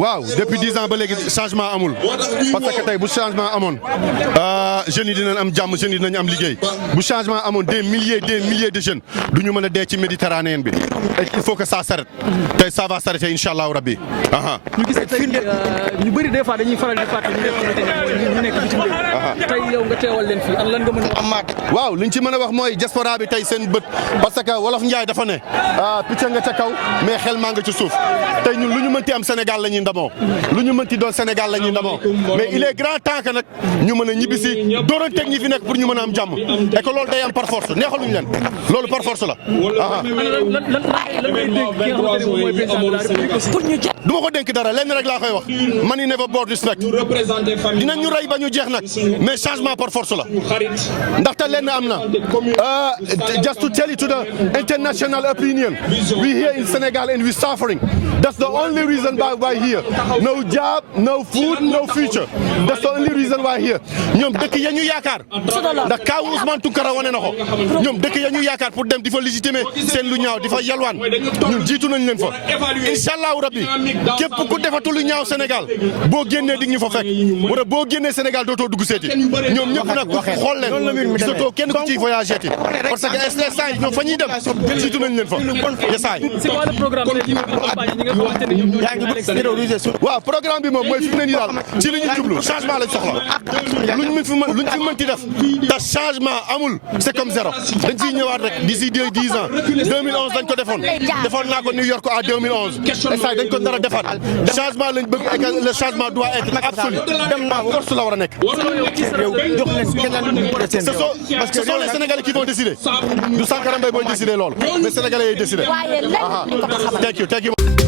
waaw depuis 10 ans ba léegi changement amul parce que tey bu changement amoon jeunes yi dinañ am jàmm jeunes yi dinañ am liggéey bu changement amoon des milliers de jeunes du ñu mën a dee ci méditerranéenne bi il faut que ça s'arrête tey ça va s'arrêter incha allahu rabbi. ñu gis tey ñu bëri des fois dañuy faral di fàtte ñu nekk bitim réew. tey yow nga teewal leen fii lan nga mën a amaat. waaw liñ ci mën a wax mooy diaspora bi tey seen bët parce que wolof Njaay dafa ne picc nga ca kaw mais xel maa nga ci suuf tey ñun lu ñu mënti am Sénégal la ñuy ndamoo lu ñu mënti doon Sénégal la ñuy ndamoo mais il est grand temps que nag ñu mën a ñibbisi dooranteeg ñi fi nekk pour ñu mën a am jàmm et que loolu day am par force neexaluñu leen loolu par force la. du ma ko dénk dara lenn rek laa koy wax money never bought respect dinañ ñu rey ba ñu jeex nag mais changement par force la ndaxte lenn am na just to tell you to the international opinion we here in Senegal and we suffering that's the only reason why here no job no food no future that's the only reason why here ñoom dëkk ya ñu yaakaar ndax kaw Ousmane Tounkara wane na ko ñoom dëkk ya ñu yaakaar pour dem di fa légitimer seen lu ñaaw di fa yalwaan ñun jiitu nañ leen fa inshallah rabbi képp ku defatu lu ñaaw Sénégal boo génnee dig ñu fa fekk wala boo génnee Sénégal dootoo dugg seeti ñoom ñëpp nag xool leen gisatoo kenn ku ciy voyagé ti parce que instant yi ñoom fa ñuy dem jiitu nañ leen fa yesaay waaw programme bi moom mooy fi mu ne nii daal ci li ñu jublu changement lañ soxla luñ fi mënti def te changement amul c'est comme zéro dañ fiy ñëwaat rek d'ici 10 ans 2011 dañ ko defoon naa ko New York à 2011 instant dañ ko dara defaat changement lañ bëgg et le changement doit être absolu dem naa force la war a nekk. Ce sont les Sénégalais qui vont décider du Sankara Mbaye mooy décider loolu mais Sénégalais yi décider. Thank you.